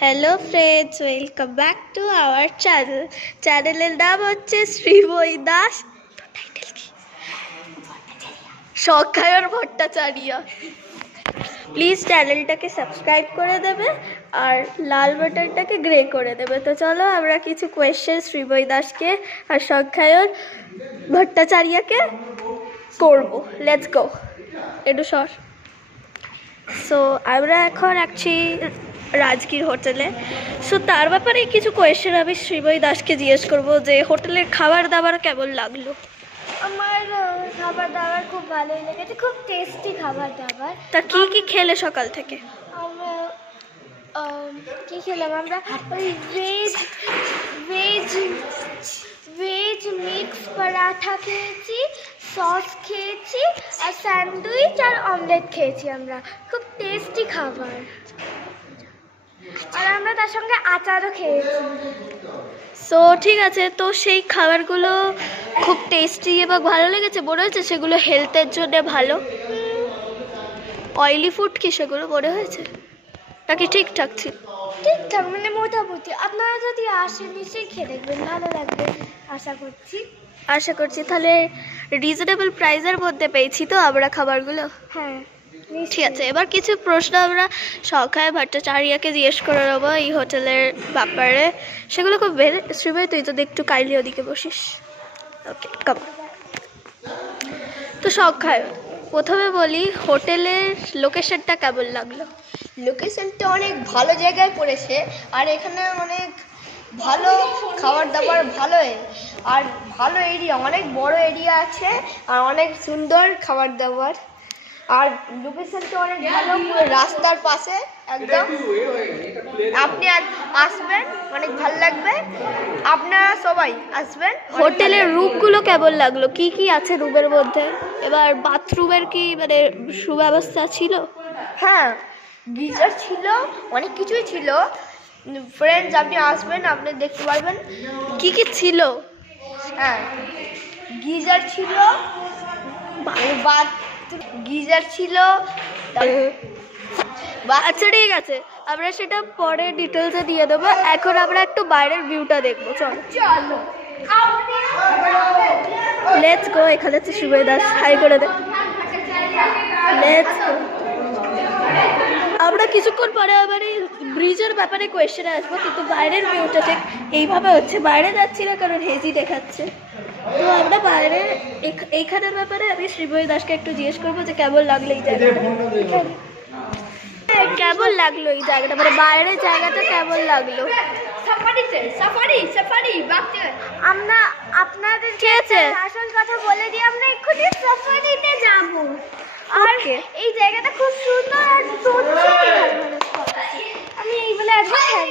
Hello friends, welcome back to our চ্যানেলের নাম হচ্ছে শ্রীময়ী দাস। টাইটেল কি? সখ্যায়ন ভট্টাচার্য। প্লিজ চ্যানেলটাকে সাবস্ক্রাইব করে দেবে আর লাল বাটনটাকে গ্রে করে দেবে। তো চলো আমরা কিছু কোয়েশ্চেন শ্রীময়ী দাসকে আর সখ্যায়ন ভট্টাচার্যকে করবো। Let's go. একটু সর। সো আমরা এখন রাজগীর হোটেলে। সো তার ব্যাপারে কিছু কোয়েশ্চেন আমি শ্রীময়ী দাসকে জিজ্ঞেস করবো যে হোটেলের খাবার দাবার কেমন লাগলো। আমার খাবার দাবার খুব ভালোই লেগেছে, খুব টেস্টি খাবার দাবার। তা কি কি খেলে সকাল থেকে? আমরা কি খেলাম? আমরা ওই ভেজ মিক্স পরাঠা খেয়েছি, সস খেয়েছি, আর স্যান্ডউইচ আর অমলেট খেয়েছি। আমরা খুব টেস্টি খাবার, আর আমরা তার সঙ্গে আচারও খেয়েছি। সো ঠিক আছে, তো সেই খাবারগুলো খুব টেস্টি এবং ভালো লেগেছে মনে হয়েছে? সেগুলো হেলথের জন্য ভালো? অয়েলি ফুড কি সেগুলো মনে হয়েছে নাকি ঠিকঠাক ছিল? ঠিকঠাক মানে মোটামুটি। আপনারা যদি আসেন নিশ্চয়ই খেয়ে দেখবেন, ভালো লাগবে আশা করছি। তাহলে রিজনেবল প্রাইসের মধ্যে পেয়েছি তো আমরা খাবারগুলো? হ্যাঁ ঠিক আছে, এবার কিছু প্রশ্ন আমরা সখ্যায়ন ভট্টাচার্যকে জিজ্ঞেস করে নেবো এই হোটেলের ব্যাপারে। সেগুলো খুব শ্রীময়ী, তুই যদি একটু কাইন্ডলি ওদিকে বসিস। ওকে, কাম। তো সখ্যায়ন, প্রথমে বলি হোটেলের লোকেশনটা কেমন লাগলো? লোকেশনটা অনেক ভালো জায়গায় পড়েছে, আর এখানে অনেক ভালো খাবার দাবার ভালো, আর ভালো এরিয়া, অনেক বড় এরিয়া আছে, আর অনেক সুন্দর খাবার দাবার, আর লোকেশনটা অনেক ভালো, পুরো রাস্তার পাশে একদম। আপনি আসবেন, অনেক ভালো লাগবে, আপনারা সবাই আসবেন। হোটেলের রুমগুলো কেমন লাগলো? কি কি আছে রুমের মধ্যে? এবার বাথরুমের কি মানে সুব্যবস্থা ছিল? হ্যাঁ, গিজার ছিল, অনেক কিছুই ছিল। ফ্রেন্ডস, আপনি আসবেন, আপনি দেখতে পারবেন কি কি ছিল। হ্যাঁ, গিজার ছিল, গিজার ছিল। আচ্ছা ঠিক আছে, আমরা সেটা পরে ডিটেলসে দিয়ে দেবো। এখন আমরা একটু বাইরের ভিউটা দেখবো। চলো লেটস গো। এখানে হচ্ছে শ্রীময়ী দাস, হাই করে দে। Let's go. আমরা কিছুক্ষণ পরে আবার এই ব্রিজের ব্যাপারে কোয়েশ্চেনে আসবো, কিন্তু বাইরের ভিউটা ঠিক এইভাবে হচ্ছে। বাইরে যাচ্ছি না কারণ হেজি দেখাচ্ছে। তো আমরা বাইরে এইখানের ব্যাপারে আমি শ্রীময়ী দাসকে একটু জিজ্ঞেস করবো যে কেমন লাগলো এই জায়গাটা। কেমন লাগলো এই জায়গাটা, মানে বাইরের জায়গাটা কেমন লাগলো? আমরা আপনাদের ঠিক আছে, আসল কথা বলে দিই, আমরা এক্ষুনি সাফারিতে যাব। আর Okay. এই জায়গাটা খুব সুন্দর, আর আমি এই বলে একবার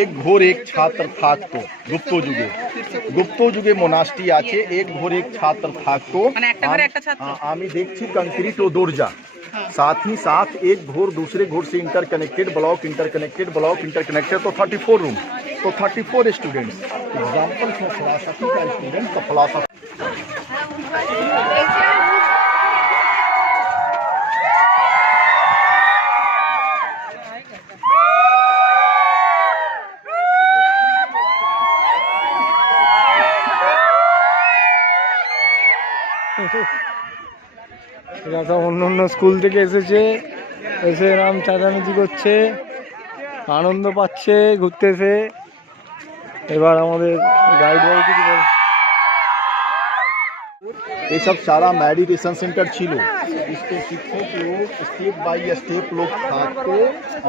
एक घोर एक छात्र থাকতো গুপ্ত যুগে মোনাস্ট্রি আছে। এক ঘোর এক ছাত্র থাকতো, আমি দেখছি कंक्रीट ও দরজা। साथ ही साथ एक घोर दूसरे घोर से इंटरकनेक्टेड ब्लॉक इंटरकनेक्टेड तो 34 रूम, तो 34 स्टूडेंट्स। एग्जाम्पल फॉर फिलॉसफी का स्टूडेंट तो फिलॉसफी। এরা সব অন্য অন্য স্কুল থেকে এসে এরকম চেঁচামেচি করছে, আনন্দ পাচ্ছে ঘুরতেছে। এবার আমাদের গাইড ভাই কিছু বল। ये सब सारा मेडिटेशन सेंटर छिलो। इसको शिक्षक लोग स्टेप बाय स्टेप लोग थाकतो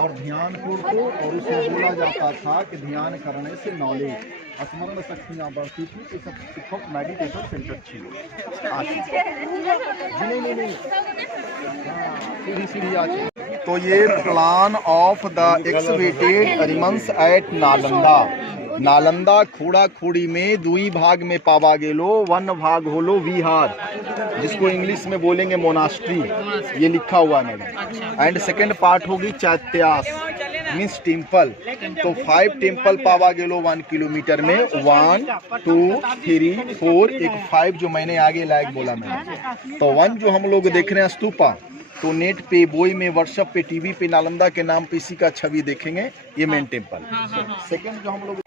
और ध्यान करतो, और उसमें बोला जाता था कि ध्यान करने से नॉलेज स्मरण शक्तियाँ बढ़ती थी। ये सब शिक्षक मेडिटेशन सेंटर छिलो। नहीं सीढ़ी आती। तो ये plan of the excavated remains at Nalanda. Nalanda खोड़ा खोड़ी में दुई भाग में पावा गेलो, वन भाग होलो विहार, जिसको इंग्लिश में बोलेंगे मोनास्ट्री, ये लिखा हुआ है मैडम। एंड सेकंड पार्ट होगी चैत्यास मीन्स टेम्पल। तो 5 टेम्पल पावा गेलो 1 किलोमीटर में, 1 2 3 4, एक 5 जो मैंने आगे लायक बोला मैंने। तो 1 जो हम लोग देख रहे हैं स्तूपा, तो नेट पे, बोई में, व्हाट्सएप पे, टीवी पे नालंदा के नाम पे इसी का छवि देखेंगे, ये मेन टेम्पल। सेकंड जो हम लोग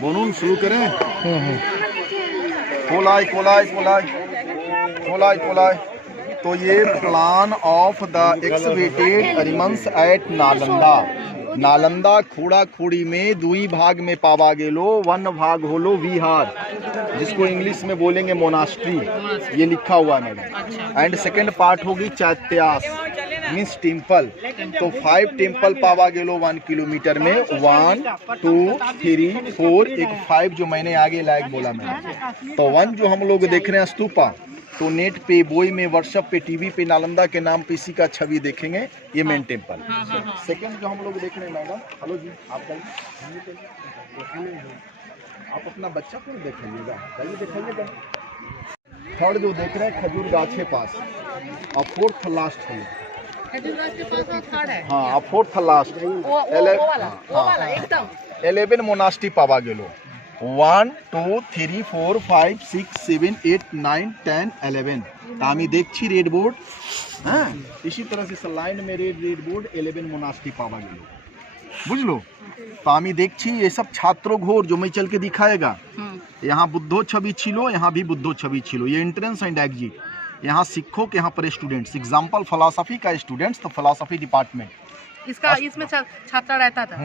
बोनून शुरू करें, कोलाई कोलाई कोलाई कोलाई कोलाई। तो ये plan of the excavated remains at Nalanda. Nalanda खोड़ा खोड़ी में दुई भाग में पावा गेलो, 1 भाग होलो विहार, जिसको इंग्लिश में बोलेंगे मोनास्ट्री, ये लिखा हुआ है मैडम। एंड सेकंड पार्ट होगी चैत्यास मीन्स टेम्पल। तो 5 टेम्पल पावा गेलो 1 किलोमीटर में, 1 2 3 4, एक 5 जो मैंने आगे लायक बोला मैंने। तो 1 जो हम लोग देख रहे हैं स्तूपा, तो नेट पे, बोई में, व्हाट्सएप पे, टीवी पे नालंदा के नाम पे इसी का छवि देखेंगे, ये मेन टेम्पल। सेकंड जो हम लोग देख रहे हैं मैडम, हेलो जी आप आप अपना बच्चा को देखेंगे, दिखाइएगा। थर्ड जो देख रहे हैं खजूर गाछे पास, और 4th लास्ट है, हाँ 4th लास्ट 11 मोनास्ट्री पावा गेलो, 1 2 3 4 5 6 7 8 9 10 11। तामी देखी रेड बोर्ड, हाँ इसी तरह से लाइन में रेड बोर्ड 11 मोनास्ट्री पावा गेलो, बुझलो। तामी देखी ये सब छात्रों घोर जो मैं चल के दिखाएगा। यहाँ बुद्धो छवि छिलो, यहाँ भी बुद्धो छवि छिलो, ये एंट्रेंस एंड एग्जिट। यहाँ शिक्षक, यहाँ पर स्टूडेंट्स। एग्जाम्पल फिलोसफी का स्टूडेंट्स, तो फिलोसफी डिपार्टमेंट इसका इसमें छात्रा रहता था।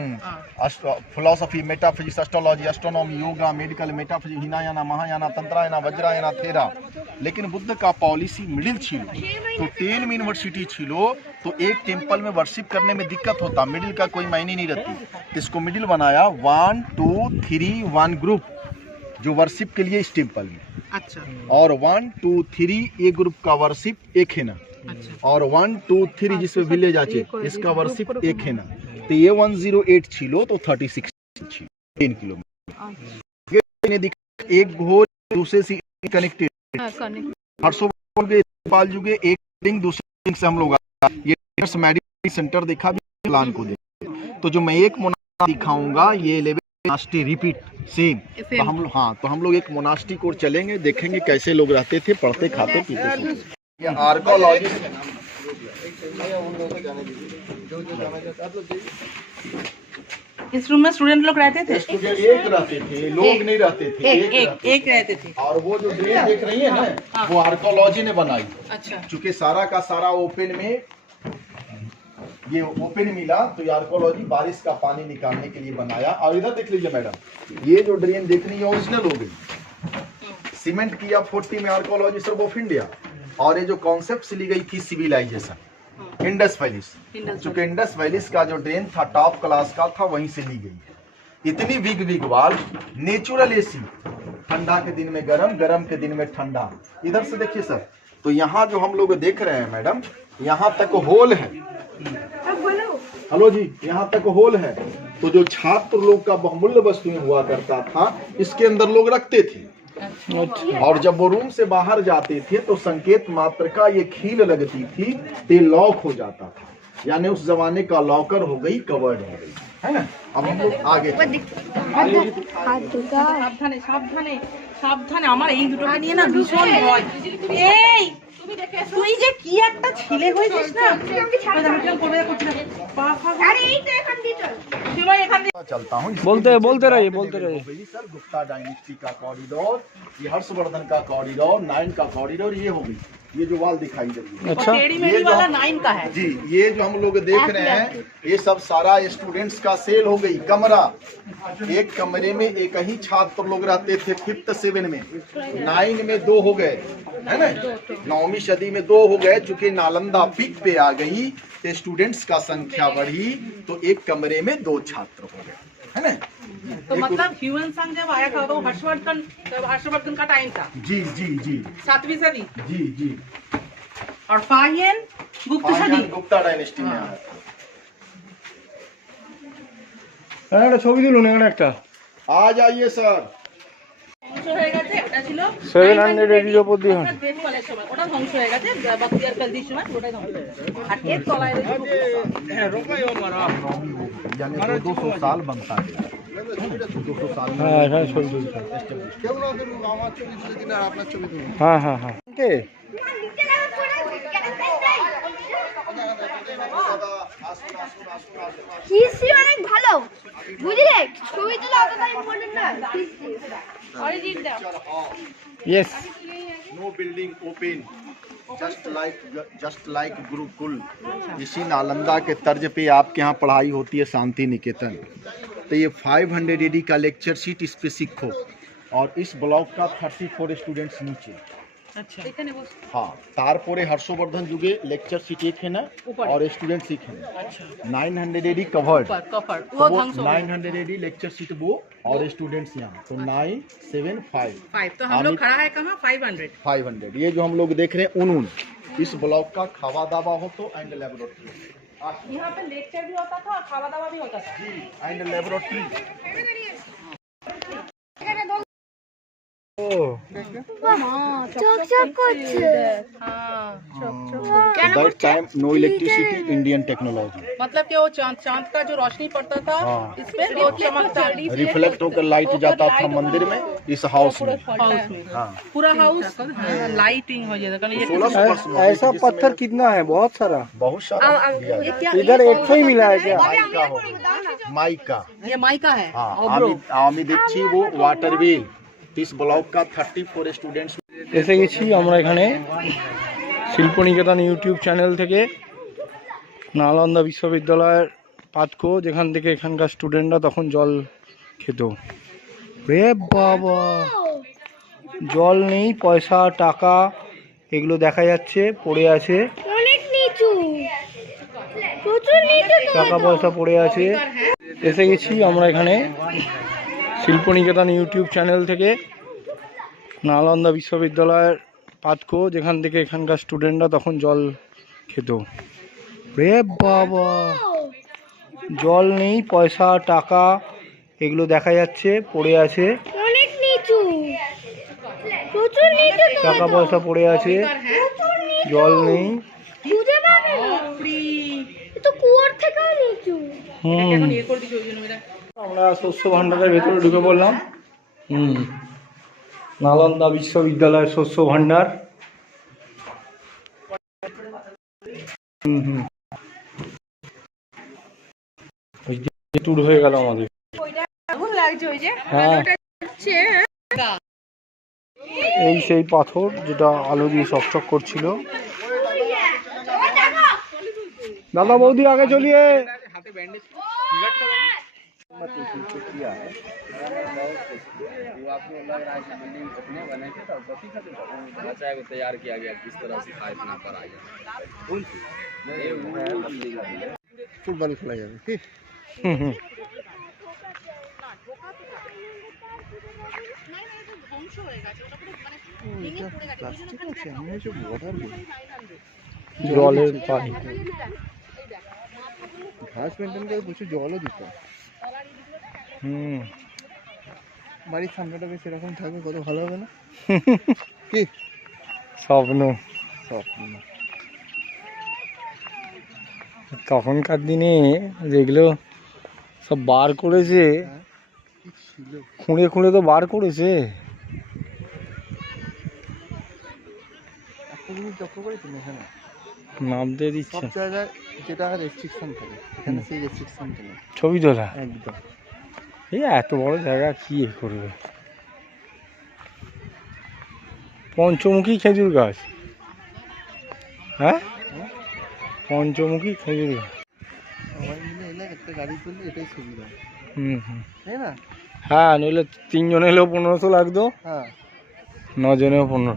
Philosophy, metaphysics, astrology, astronomy, yoga, medical, metaphysics, Hinayana, Mahayana, Tantrayana, Vajrayana, Thera. लेकिन बुद्ध का पॉलिसी मिडिल छिलो, तो 10 यूनिवर्सिटी छिलो, तो एक टेम्पल में वर्शिप करने में दिक्कत होता, मिडिल का कोई मायने नहीं रहती। इसको मिडिल बनाया, 1 2 3 1 ग्रुप जो वर्शिप के लिए इस टेम्पल में। अच्छा। और 1 2 3 ये ग्रुप का वर्शिप एक है ना। अच्छा। और 1 2 3 जिसमें विलेज आचे इसका वर्शिप एक है ना। तो ये 108 छिलो, तो 36 छिलो, 10 किलोमीटर। एक घोर दूसरे से कनेक्टेड, हर्षों के पाल जुगे एक लिंक दूसरे लिंक से हम लोग ये मेडिकल सेंटर देखा भी प्लान को देखा। तो जो मैं एक मोनास्ट्री दिखाऊंगा, ये 11 मोनास्ट्री रिपीट सेम। तो हम लोग, हाँ तो हम लोग एक मोनास्ट्री को चलेंगे, देखेंगे कैसे लोग रहते थे, पढ़ते खाते पीते थे। ये आर्कोलॉजी इस रूम में स्टूडेंट लोग रहते थे, स्टूडेंट एक रहते थे, लोग नहीं रहते थे, एक रहते थे। और वो जो ड्रेन देख रही है ना, वो आर्कोलॉजी ने बनाई। अच्छा। चूंकि सारा का सारा ओपन में, ये ओपन मिला, तो ये आर्कोलॉजी बारिश का पानी निकालने के लिए बनाया। और इधर देख लीजिए मैडम, ये जो ड्रेन देख रही है ओरिजिनल हो गई, सीमेंट किया 40 में आर्कोलॉजी सर्व ऑफ इंडिया। और ये जो कॉन्सेप्ट ली गई थी सिविलाइजेशन, इंडस वैलीज, चूंकि इंडस वैलीज का जो ड्रेन था टॉप क्लास का था, वहीं से ली गई। इतनी बिग वाल, नेचुरल एसी, ठंडा के दिन में गरम, गरम के दिन में ठंडा। इधर से देखिए सर, तो यहाँ जो हम लोग देख रहे हैं मैडम, यहाँ तक होल है। हेलो जी, यहाँ तक होल है। तो जो छात्र लोग का बहुमूल्य वस्तुएं हुआ करता था, इसके अंदर लोग रखते थे। और जब वो रूम से बाहर जाते थे, तो संकेत मात्र का ये खील लगती थी, तो लॉक हो जाता था। यानी उस जमाने का लॉकर हो गई, कवर्ड हो गई, है ना। अब हम लोग आगे সাবধানে সাবধানে সাবধানে, আমার এই দুটোকে নিয়ে না ভীষণ ভয়। এই তুই যে কি একটা ছেলে হয়েছিস না, चलता हूँ, बोलते रहिए। सर गुप्ता डायनेस्टी का कॉरिडोर, ये हर्षवर्धन का कॉरिडोर, 9 का कॉरिडोर, ये हो गई। ये जो वाल दिखाई दे रही है, अच्छा, ये वाला 9 का है जी। ये जो हम लोग देख रहे हैं, ये सब सारा स्टूडेंट्स का सेल हो गई। कमरा, एक कमरे में एक ही छात्र लोग रहते थे। 5th 7 में, 9 में 2 हो गए, है ना। 9वीं सदी में 2 हो गए। चूंकि नालंदा पीक पे आ गई, तो स्टूडेंट्स का संख्या बढ़ी, तो एक कमरे में 2 छात्र हो गए, है ना। तो मतलब ह्यूमन संघ जब आया था, तो हर्षवर्धन का टाइम था। जी जी जी, 7वीं सदी। जी जी। और फाहियन गुप्त सदी, गुप्ता डायनेस्टी में आया था। একটা ছবি তুলুন এখানে একটা। आ जाइए सर। ধ্বংস হয়ে গেছে, ওটা ছিল 780 এর উপর দিয়ে ওটা দেশপালের সময়, ওটা ধ্বংস হয়ে গেছে, বখতিয়ার খলজির সময় ওটাই ধ্বংস হয়ে গেছে। আর এর তলায় রয়েছে यानी 200 साल बनता है, 200 साल में হ্যাঁ এখানে ছবি তুলছে। হ্যাঁ হ্যাঁ হ্যাঁ কে হিস্ট্রি অনেক ভালো, বুঝলে? ছবি তোলা অতটা ইম্পর্টেন্ট না, অরিজিন দাও। Yes no building open, just like Gurukul. इसी नालंदा के तर्ज पे आपके यहाँ पढ़ाई होती है शांति निकेतन। तो ये 500 AD का लेक्चर सीट, इस पे सीखो। और इस ब्लॉक का 34 स्टूडेंट्स नीचे। আচ্ছা এখানে বস। हाँ, तारपोरे हर्षवर्धन जुगे लेक्चर सीट एक है ना, और स्टूडेंट सीख है। আচ্ছা 900 AD कवर्ड, কপার तो ও वो ধ্বংস 900 AD लेक्चर सीट वो, और स्टूडेंट्स यहाँ तो 975 5 तो हम लोग खड़ा है कहाँ 500। 500। ये जो हम लोग देख रहे हैं उनून, इस ब्लॉक का खावा दावा हो तो एंड लेबोरेटरी, यहाँ पे लेक्चर भी होता था और खावा दावा भी होता था। And laboratory. ও চকচক করছে। That time no electricity, Indian technology. मतलब कि वो चांद का जो रोशनी पड़ता था इस पे वो चमकता रिफ्लेक्ट होकर लाइट जाता था मंदिर में, इस हाउस में। हाउस में हाँ, पूरा हाउस लाइटिंग हो जाता कारण ये 1600 वर्ष में ऐसा पत्थर कितना है? बहुत सारा। बहुत सारा दिया है। इधर एक तो ही मिला है क्या? माइका हो, माइका। ये माइका है हाँ, ऑब्रो। आमी देखছি वो वाटर व्हील। इस ब्लॉक का 34 स्टूडेंट्स। এসে গেছি আমরা এখানে শিল্পনিকেতন ইউটিউব চ্যানেল থেকে নালন্দা বিশ্ববিদ্যালয়ের পাতকো, যেখান থেকে এখানকার স্টুডেন্টরা তখন জল খেত। রে বাবা, জল নেই, পয়সা টাকা এগুলো দেখা যাচ্ছে পড়ে আছে, অনেক নিচু, প্রচুর নিচু তো। টাকা পয়সা পড়ে আছে। এসে গেছি আমরা এখানে শিল্পনিকেতন ইউটিউব চ্যানেল থেকে নালন্দা বিশ্ববিদ্যালয়ের পাতকো, যেখান থেকে এখানকার স্টুডেন্টরা তখন জল খেত। রে বাবা, জল নেই, পয়সা টাকা এগুলো দেখা যাচ্ছে পড়ে আছে, অনেক নিচু, প্রচুর নিচু তো। টাকা পয়সা পড়ে আছে, জল নেই। বুঝে পাবে না, এ তো কুয়োর থেকেও নিচু। হুম, এখন ইয়ে করে দিচ্ছে ওই জন্য এরা আমরা শস্য ভাণ্ডারের ভেতরে ঢুকে পড়লাম। নালন্দা বিশ্ববিদ্যালয়ের শস্য ভাণ্ডার। ট্যুর হয়ে গেল আমাদের। আগুন লাগছে ওই যে হ্যাঁ, এই সেই পাথর যেটা আলো দিয়ে চকচক করছিল। দাদা বৌদি আগে চলিয়ে। ফুটবল খেলা যাবে কি? জলের পানি। ঘাস মেনটেন করে প্রচুর জলও দিত। বাড়ির সামনেটা বেশ এরকম থাকবে, কত ভালো হবে না? কি স্বপ্ন। স্বপ্ন। তখনকার দিনে যেগুলো সব বার করেছে, খুঁড়ে খুঁড়ে তো বার করেছে। একটা জিনিস লক্ষ্য করেছেন এখানে নামতে দিচ্ছে সব জায়গায় যেটা রেস্ট্রিকশন থাকে, এখানে সেই রেস্ট্রিকশন থাকে ছবি তোলা। একদম। এই এত বড় জায়গা কি এ করবে? পঞ্চমুখী খেজুর গাছ। হ্যাঁ, পঞ্চমুখী খেজুর গাছ। সবাই মিলে এলে একটা গাড়ি করলে এটাই সুবিধা, হুম হুম। তাই না? হ্যাঁ, নইলে 3 জন এলেও 1500 লাগতো, হ্যাঁ, 9 জনেও 1500।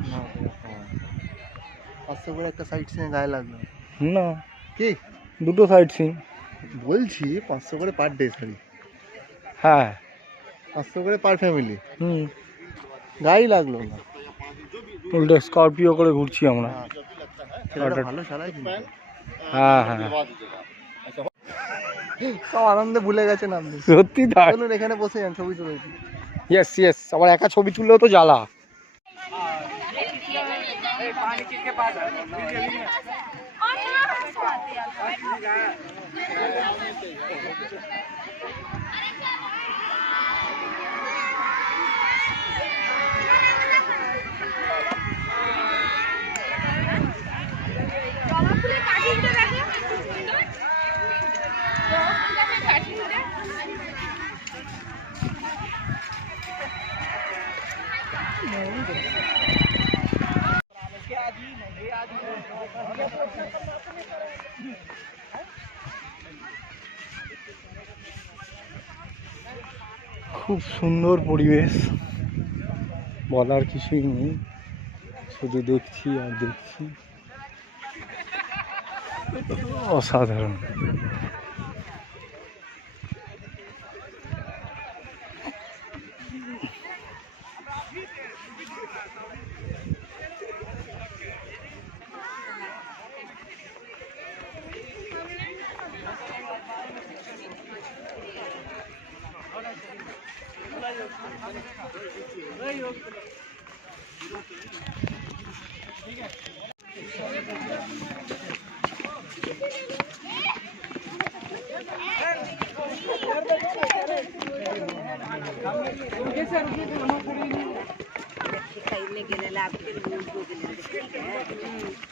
500 করে একটা সাইড সিনে গায়ে লাগলো না, কি? দুটো সাইড সিন। বলছি 500 করে পার ডে, সরি হ্যাঁ, 500 করে পার ফ্যামিলি, হুম। গাড়ি লাগলো না। উল্টে স্করপিও করে ঘুরছি আমরা। ছেলেটা ভালো চালায় কিন্তু। হ্যাঁ হ্যাঁ। সব আনন্দে ভুলে গেছেন আপনি। সত্যি তাই। চলুন এখানে বসে যান, ছবি তুলে। ইয়েস ইয়েস, আবার একা ছবি তুললেও তো জ্বালা। খুব সুন্দর পরিবেশ, বলার কিছুই নেই, শুধু দেখছি আর দেখছি, অসাধারণ।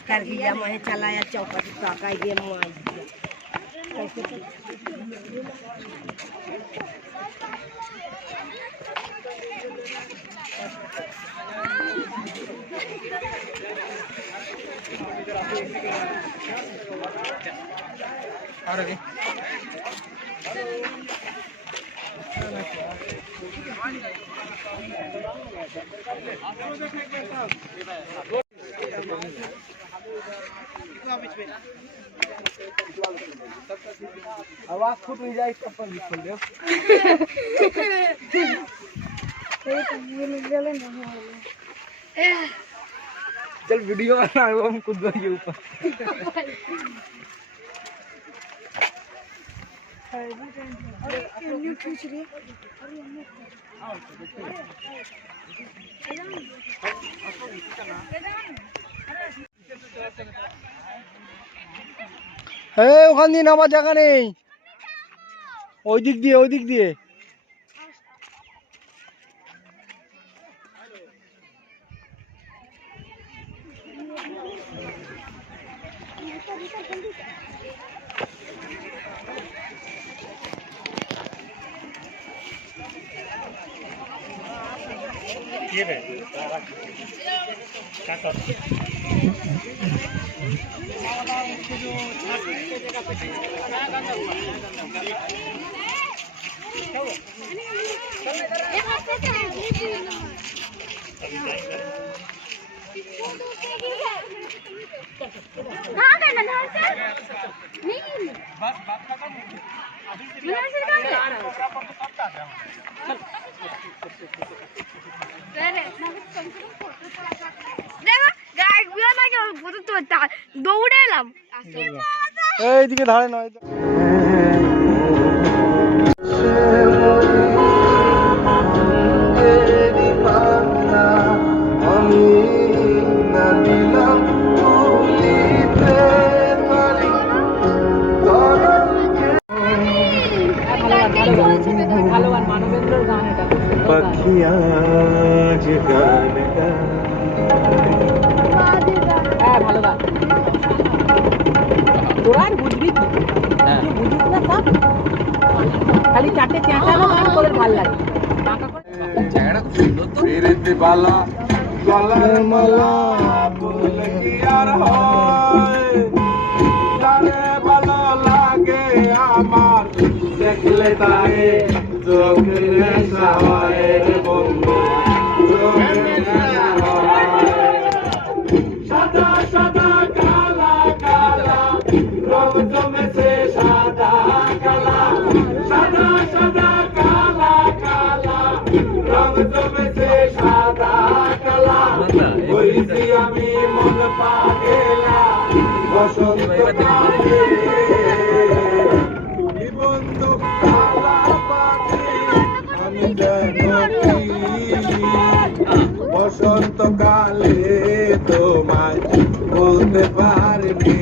करगिया में चलाया चौपट का ये मार आवाज फूट नहीं जाए, चप्पल भी खोल दे। चल वीडियो बना, हम खुद के ऊपर। ওখান দিয়ে নামার জায়গা নেই, ওই দিক দিয়ে, ওই দিক দিয়ে। দৌড়ে এলাম। এইদিকে ধারে নয়। ভালো গান, মানবেন্দ্রর গান এটা। হ্যাঁ ভালো গান। তোরা আর বুঝবি কি? বুঝিস না তা? খালি চারটে চেঁচানো গান তোদের ভাল লাগে। দেখলে তারে চোখে নেশা হয় রে বন্ধু, চোখে নেশা হয়। সাদা সাদা কালা কালা রং জমেছে সাদা কালা, সাদা সাদা কালা কালা রং জমেছে সাদা কালা। বলছি আমি মন পাগেলা বসন্ত কালে, তুমি বলতে পারিনি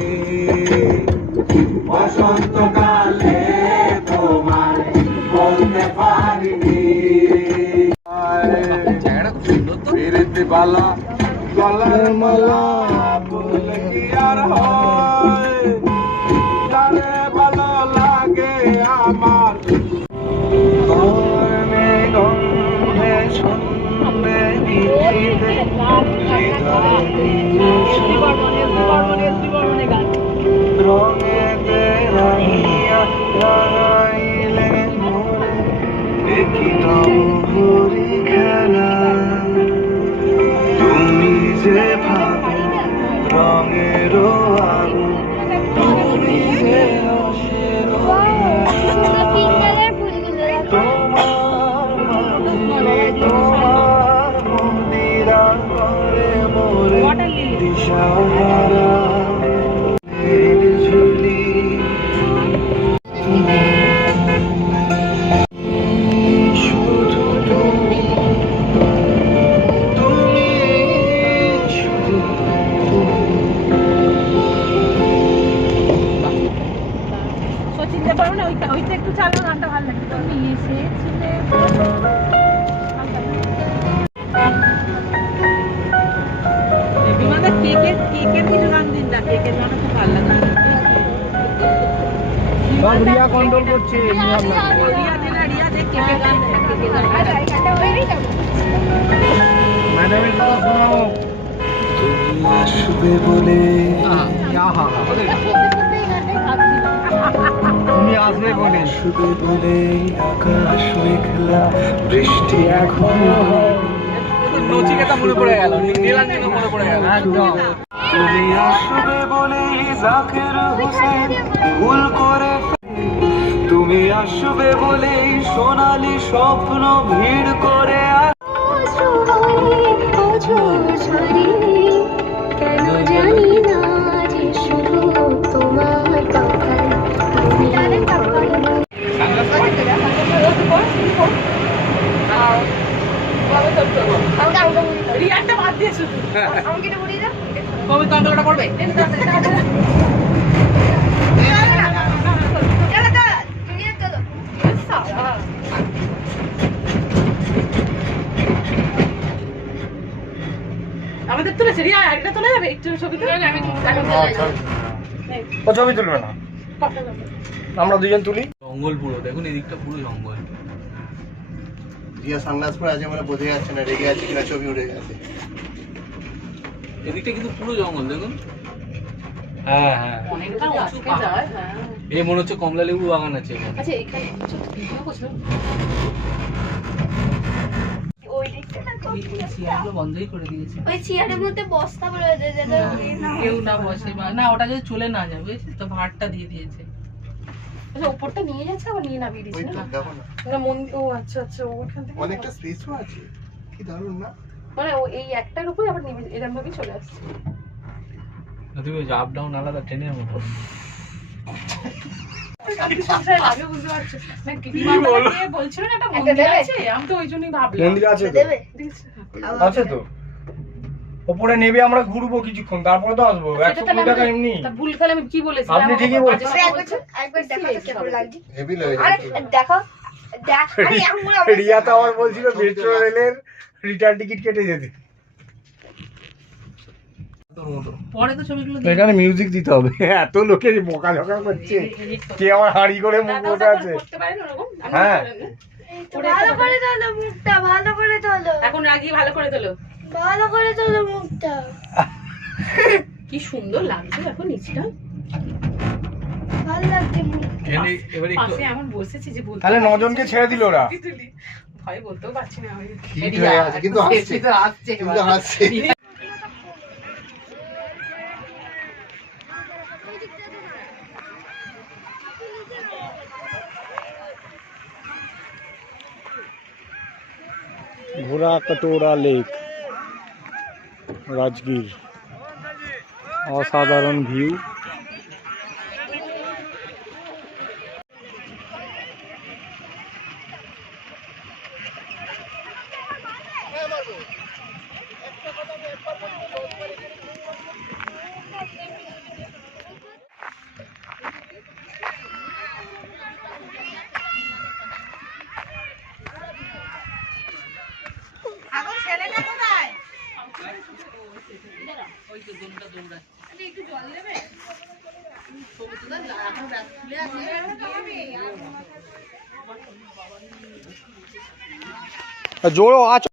বসন্তকালে তোমার বলতে পারিনি ফিরতে পালা গলার মালা বললে কি আর হয় জানে ভালো লাগে আমার তুমি যে ভাবো রঙেরও আলো তুমি যে রসেরও তোমার মাঝে তোমার মন্দিরা করে মোরে দিশাহারা ঝুলি শুধু তুমি তুমি শুধু সচিনতে পারো না ওইটা ওইটা একটু চালো গানটা ভালো লাগে তুমি এসেছিলে বিমানটা কেকের কিছু গান দিন না কেকের গান খুব ভালো লাগে সব রিয়া কন্ট্রোল করছে রিয়া দে না রিয়া দে কেকের গান ম্যাডামের কথা শোনাও। তুমি আসবে বলে তুমি আসবে বলে আসবে বলে আকাশ মেঘলা বৃষ্টি এখন নচিকেতা মনে পড়ে গেল, নীলাঞ্জনও মনে পড়ে গেল একদম। তুমি আসবে বলে জাকির হোসেন ভুল করে তুমি আসবে বলে সোনালি স্বপ্ন ভিড় করে কেন জানি না যে শুধু তোমার কথায় তুমি রিয়াটা বাদ দিয়ে শুধু কবি কন্ট্রোলটা করবে আমাদের তুলেছে রিয়া একটা তুলে যাবে একটু ছবি তুলে আমি ও ছবি তুলবে না, আমরা দুজন তুলি। জঙ্গল পুরো দেখুন এদিকটা পুরো জঙ্গল। রিয়া সানগ্লাস পরে আছে মানে বোঝা যাচ্ছে না রেগে আছে কিনা, ছবি উঠে গেছে। এদিকটা কিন্তু পুরো জঙ্গল দেখুন। হ্যাঁ হ্যাঁ অনেকটা উঁচু যায় হ্যাঁ এই মনে হচ্ছে কমলা লেবু বাগান আছে এখানে। আচ্ছা এখানে ভিডিও করছো চেয়ারগুলো বন্ধই করে দিয়েছে ওই চেয়ারের মধ্যে বস্তা রয়েছে যেটা কেউ না বসে না ওটা যদি চলে না যায় বুঝেছিস তো ভাতটা দিয়ে দিয়েছে। আচ্ছা উপরটা নিয়ে যাচ্ছে আবার নিয়ে নামিয়ে দিচ্ছে না দেখো না না মন ও আচ্ছা আচ্ছা ওখান থেকে অনেকটা স্পেসও আছে, কি দারুণ না? মানে ও এই একটার উপরে আবার নেমে এরকম ভাবেই চলে আসছে। তুমি ওই আপ ডাউন আলাদা ট্রেনের মতো। আগে বুঝতে পারছো না কি বলছিল না একটা মন্দির আছে আমি তো ওই জন্যই ভাবলাম মন্দির আছে তো, আছে তো ওপরে নেবে আমরা ঘুরবো কিছুক্ষণ তারপরে তো আসবো। 120 টাকা এমনি। ভুল খেলে আমি কি বলেছি আপনি ঠিকই বলছেন। একবার দেখো তো কেমন লাগছে। হেভি লাগে। আরে দেখো দেখ আরে আমরা রিয়া তো আমার বলছিল মেট্রো রেলের রিটার্ন টিকিট কেটে যেতে। পরে তো ছবিগুলো এখানে মিউজিক দিতে হবে, এত লোকে বোকা ঝোকা করছে, কে আমার হাঁড়ি করে মুখ বসে আছে। করতে পারেন ওরকম হ্যাঁ ভালো করে তোলো মুখটা ভালো করে তোলো এখন রাগি ভালো করে তোলো ভালো করে তোলো মুখটা কি সুন্দর লাগছে এখন নিচটা ভালো লাগছে এখানে এবারে একটু পাশে এমন বসেছি যে বলতে তাহলে 9 জনকে ছেড়ে দিল ওরা। ভয় বলতেও পারছি না আমি হিট হয়ে আছে কিন্তু হাসছে, তো আসছে কিন্তু হাসছে। ঘোড়া কটোরা লেক, রাজগীর, অসাধারণ ভিউ। জোরো আছো